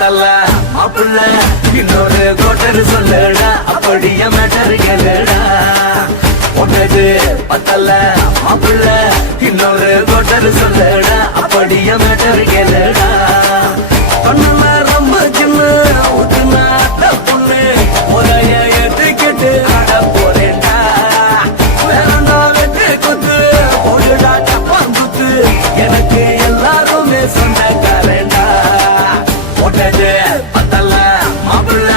பத்தல மாப்பிள்ள இன்னொரு கோட்டர் சொல்லடா அப்படியே மேட்டர் கேளுடா ஒன்னது பத்தல மாப்பிள்ள இன்னொரு கோட்டர் சொல்லடா அப்படியே மேட்டர் கேளுடா பொண்ணுல ரொம்ப சின்ன ஊத்துனா பொண்ணு முறைய ஏத்துக்கிட்டு ஆட போறேன்டா வேறண்டா வெட்டு குத்து போடுடா டப்பான் குத்து எனக்கு எல்லாருமே சொந்தக்காரண்டா ஒட்டது பத்தல மாப்பிள்ள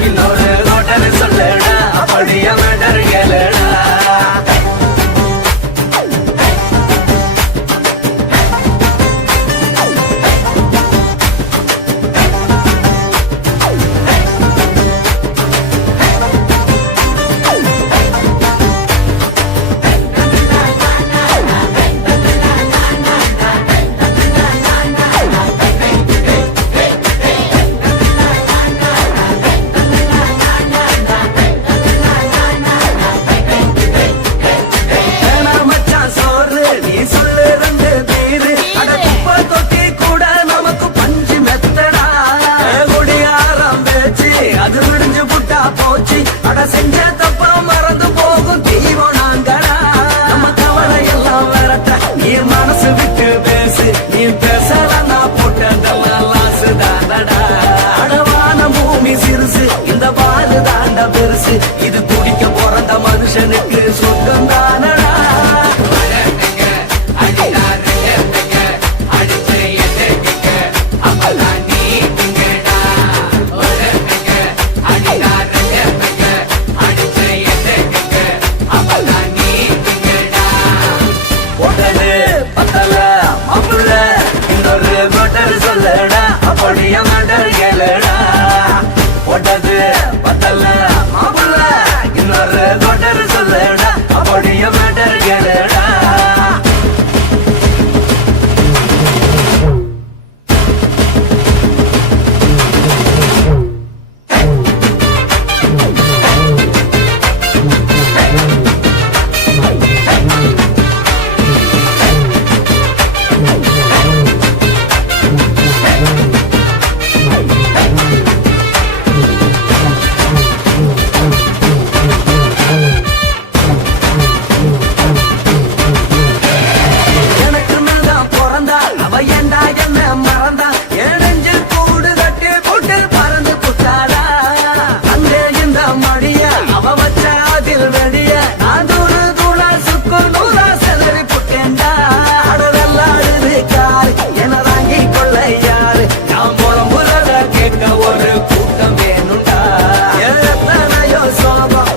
இன்னொரு கோட்டர் சொல்லடா அப்படியே மேட்டர் கேளுடா செஞ்ச தப்பா மறந்து போகும் தெய்வம் நாங்கடா நம்ம கவலை எல்லாம் வரட்ட நீ மனசு விட்டு பேசு நீ பேசலன்னா போட்டதெல்லாம் லாசு தாண்டடா அடவான பூமி சிறுசு இந்த பாலு தாண்ட பெருசு இது குடிக்க பிறந்த மனுஷனுக்கு சொந்தம் தானடா சொல்லடா அப்படியே மேட்டர் கேளுடா ஒட்டது பத்தல மாப்பிள்ள இன்னொரு கோட்டர் சொல்லடா அப்படியே மேட்டர் கேளுடா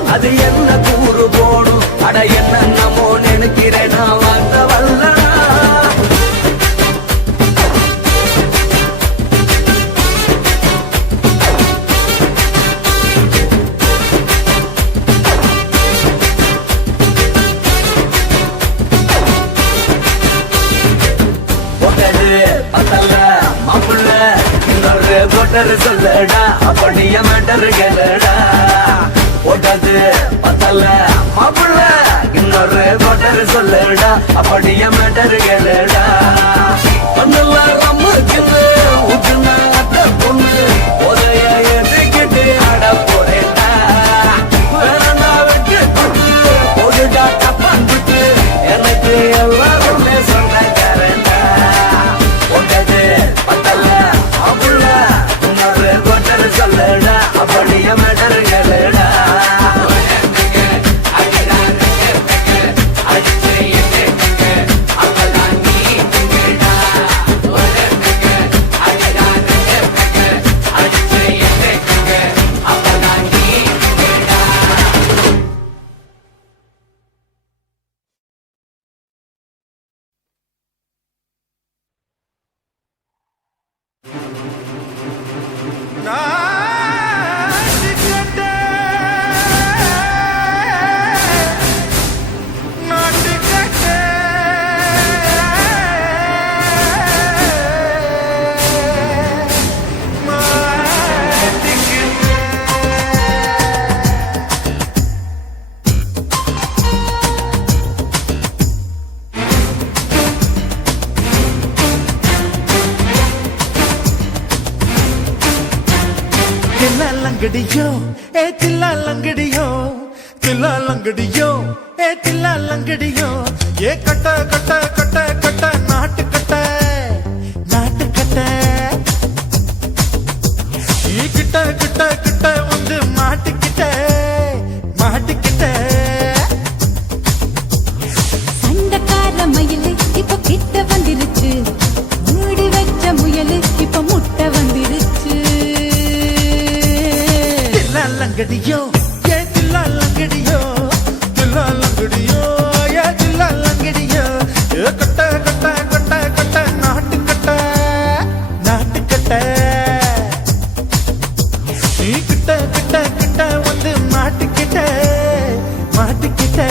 அது என்ன கூறு போடும் அட என்ன நம்மோ நினைக்கிறேன் நான் வார்த்தை வல்லடா ஒட்டது பத்தல மாப்பிள்ள இன்னொரு கோட்டர் சொல்லடா அப்படியே மேட்டர் கேளுடா ஒட்டது பத்தல மாப்பிள்ள இன்னொரு கோட்டர் சொல்லடா அப்படியே மேட்டர் கேளுடா பொண்ணுல ரொம்ப சின்ன ஊத்துனா பொண்ணு உதய ஏத்துக்கிட்டு ஆட போறேன்டா வேறண்டா வெட்டு குத்து போடுடா டப்பான் குத்து எனக்கு எல்லாருமே சொந்தக்காரண்டா ஒட்டது பத்தல மாப்பிள்ள இன்னொரு கோட்டர் சொல்லடா அப்படியே மேட்டர் கேளுடா லங்கடியோ ஏ தில்லா லங்கடியோ தில்லா லங்கடியோ ஏ தில்லா லங்கடியோ ஏ கட்ட கட்ட கட்ட கட்ட நாட்டு கட்ட நாட்டு கட்ட நீ கிட்ட கிட்ட கிட்ட வந்து மாட்டிக்கிட்ட மாட்டிக்கிட்ட சண்டக்கார மயிலு இப்ப கிட்ட வந்துருச்சு மூடி வச்ச முயலு இப்ப முட்டை வந்துருச்சு தில்லா லங்கடியோ ஏ தில்லா லங்கடியோ தில்லா லங்கடியோ ஏ தில்லா லங்கடியோ ஏ கட்ட கட்ட கட்ட கட்ட நாட்டு கட்ட நாட்டு கட்ட நீ கிட்ட கிட்ட கிட்ட வந்து மாட்டிக்கிட்ட மாட்டிக்கிட்ட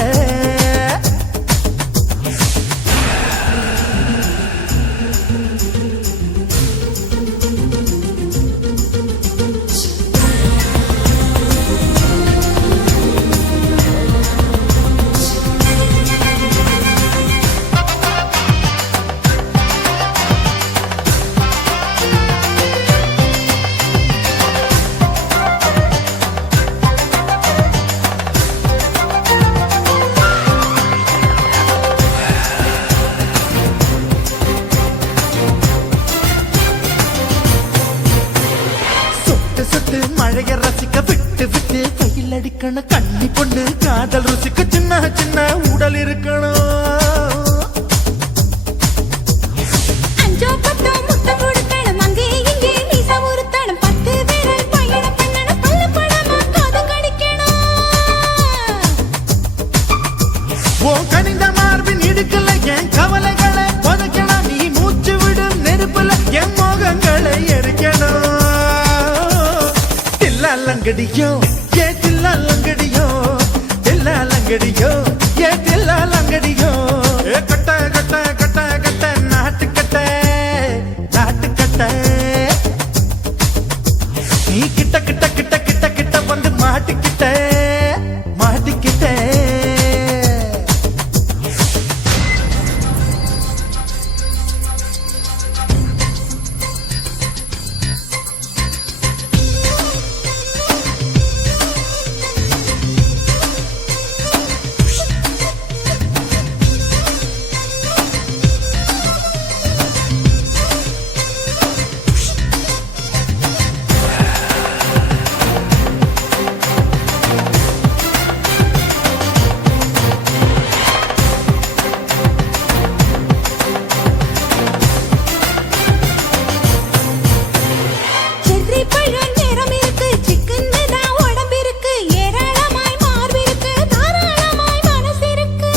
சொட்டு சொட்டு மழைய ரசிக்க விட்டு விட்டு கையில் அடிக்கணும் கண்ணி பொண்ணு காதல் ருசிக்க சின்ன சின்ன உடல் இருக்கணும் அஞ்சோ பத்தோ முட்டை கொடுக்கணும் அங்கே இங்கே மீச உருத்தணும் 10 விரல் பயணம் பண்ணணும் பல்ல படமா காது கடிக்கணும் உன் கனிந்த மார்பின் இடுக்கல என் கவலைகளை புதைக்கணும் நீ மூச்சு விடும் நெருப்புல என் மோகங்களை எரிக்கணும் தில்லா லங்கடியோ ஏ தில்லா லங்கடியோ தில்லா லங்கடியோ ஏ தில்லா லங்கடியோ ஏ கட்ட கட்ட கட்ட கட்ட நாட்டு கட்ட நாட்டு கட்ட நீ கிட்ட கிட்ட கிட்ட கிட்ட கிட்ட வந்து மாட்டிக்கிட்ட மாட்டிக்கிட்ட செர்ரி பழம் நிறம் இருக்கு சிக்கன் தான் உடம்பு இருக்கு ஏராளமாய் மார்பு இருக்கு தாராளமாய் மனசு இருக்கு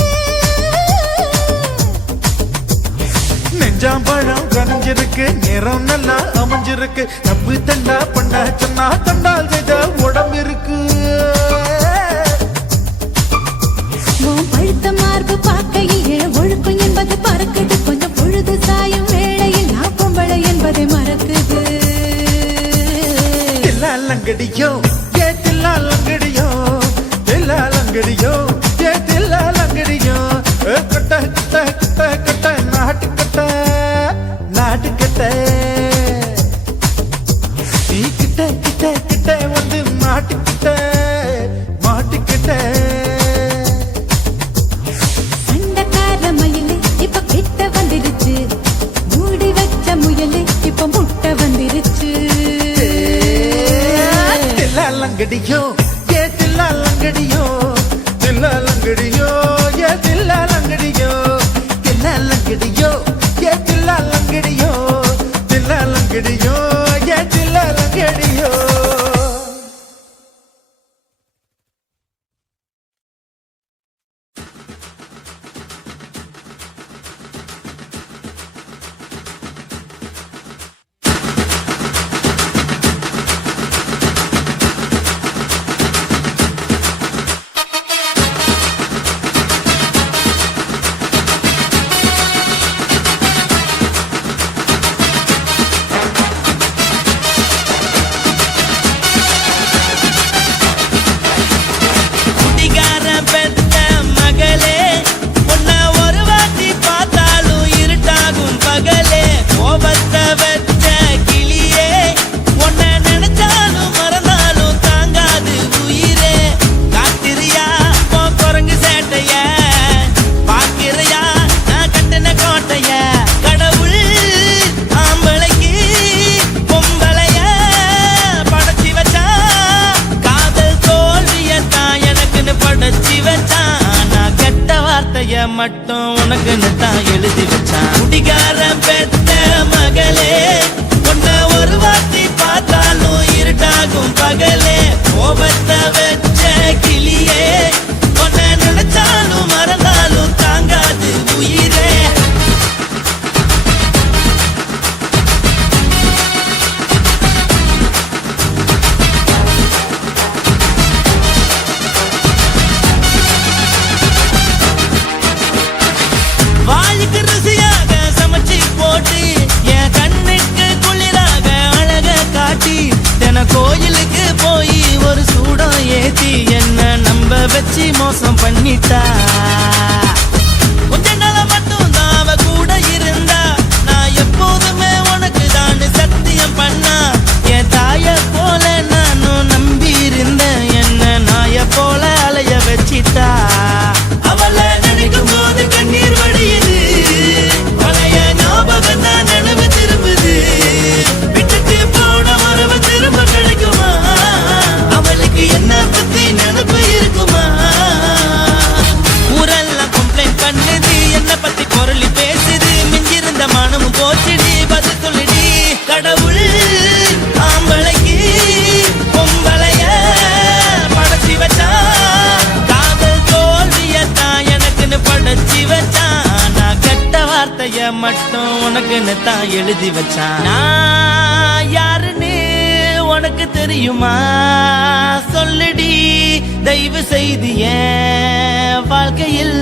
நெஞ்சாம்பழம் கனிஞ்சிருக்கு நிறம் நல்லா அமைஞ்சிருக்கு தப்பு தண்டா பண்ண சொன்னா தண்டால் செய்த உடம்பு இருக்கு உன் பழுத்த மார்பு பார்க்கையில் ஒழுக்கம் என்பது பறக்குது கொஞ்சம் பொழுது சாயும் வேளையில் நான் பொம்பளை என்பதை மறக்குது தில்லா லங்கடியோ ஏ தில்லா லங்கடியோ தில்லா லங்கடியோ ஏ தில்லா லங்கடியோ ஏ கட்ட கட்ட கட்ட கட்ட நாட்டு கட்ட நாட்டு கட்ட நீ கிட்ட கிட்ட கிட்ட வந்து மாட்டிக்கிட்ட மாட்டிக்கிட்ட சண்டக்கார மயிலு இப்ப கிட்ட வந்துருச்சு மூடி வச்ச முயலு இப்ப முட்டை வந்துருச்சு தில்லா லங்கடியோ ஏ தில்லா லங்கடியோ தில்லா லங்கடியோ ஏ தில்லா லங்கடியோ தில்லா லங்கடியோ ஏ தில்லா லங்கடியோ தில்லா லங்கடியோ ஏ தில்லா லங்கடியோ மட்டும் உனக்குன்னு தான் எழுதி வச்சான். குடிகார பெத்த மகளே உன்னை ஒரு வாட்டி பார்த்தாலும் இருட்டாகும் பகலே. கோபத்தை வச்ச கிளியே உன்னை நினைச்சாலும் மறந்தாலும் தாங்காது உயிரே. வாய்க்கு ருசியாக சமைச்சு போட்டு என் கண்ணுக்கு குளிராக அழக காட்டி தின கோயிலுக்கு போய் ஒரு சூடம் ஏத்தி என்ன நம்ப வச்சு மோசம் பண்ணிட்டா. கொஞ்ச நாள மட்டும் தான் அவ கூட இருந்தா நான் எப்போதுமே உனக்கு தான் சத்தியம் பண்ணா. என் தாய போல நானும் நம்பி இருந்தேன் என்ன நாய போல அலைய வச்சிட்டா. அவளை நினைக்கும் போது கண்ணீர் வடியுது பழைய ஞாபகம் தான் நினைவு திரும்புது. விட்டுட்டு போன உறவு திரும்ப கிடைக்குமா அவளுக்கு என்ன பத்தி நினைப்பு இருக்குமா. ஊரெல்லாம் கம்ப்ளைண்ட் பண்ணுது என்ன பத்தி பொருளி பேசுது. மிஞ்சிருந்த மனமும் போச்சுடி பதில் சொல்லுடி. கடவுள் ஆம்பளைக்கு பொம்பளைய படைச்சி வச்சா. காதல் தோல்வியத்தான் எனக்குன்னு படைச்சி வச்சான். நான் கெட்ட வார்த்தைய மட்டும் உனக்குன்னு தான் எழுதி வச்சான். நான் யாருன்னு உனக்கு தெரியுமா சொல்லுடி. தயவு செய்து என் வாழ்க்கையில்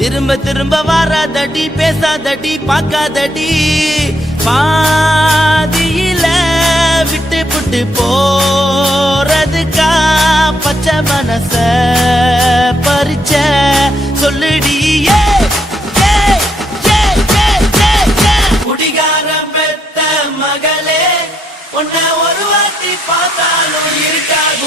திரும்ப திரும்ப வராதடி பேசாதடி பார்க்காதடி. பாதியில விட்டு புட்டு போறதுக்கா பச்சை மனச பறிச்ச சொல்லுடி. குடிகாரம் பெத்த மகளே உன்னை ஒரு வாட்டி பார்த்தாலும் இருக்காது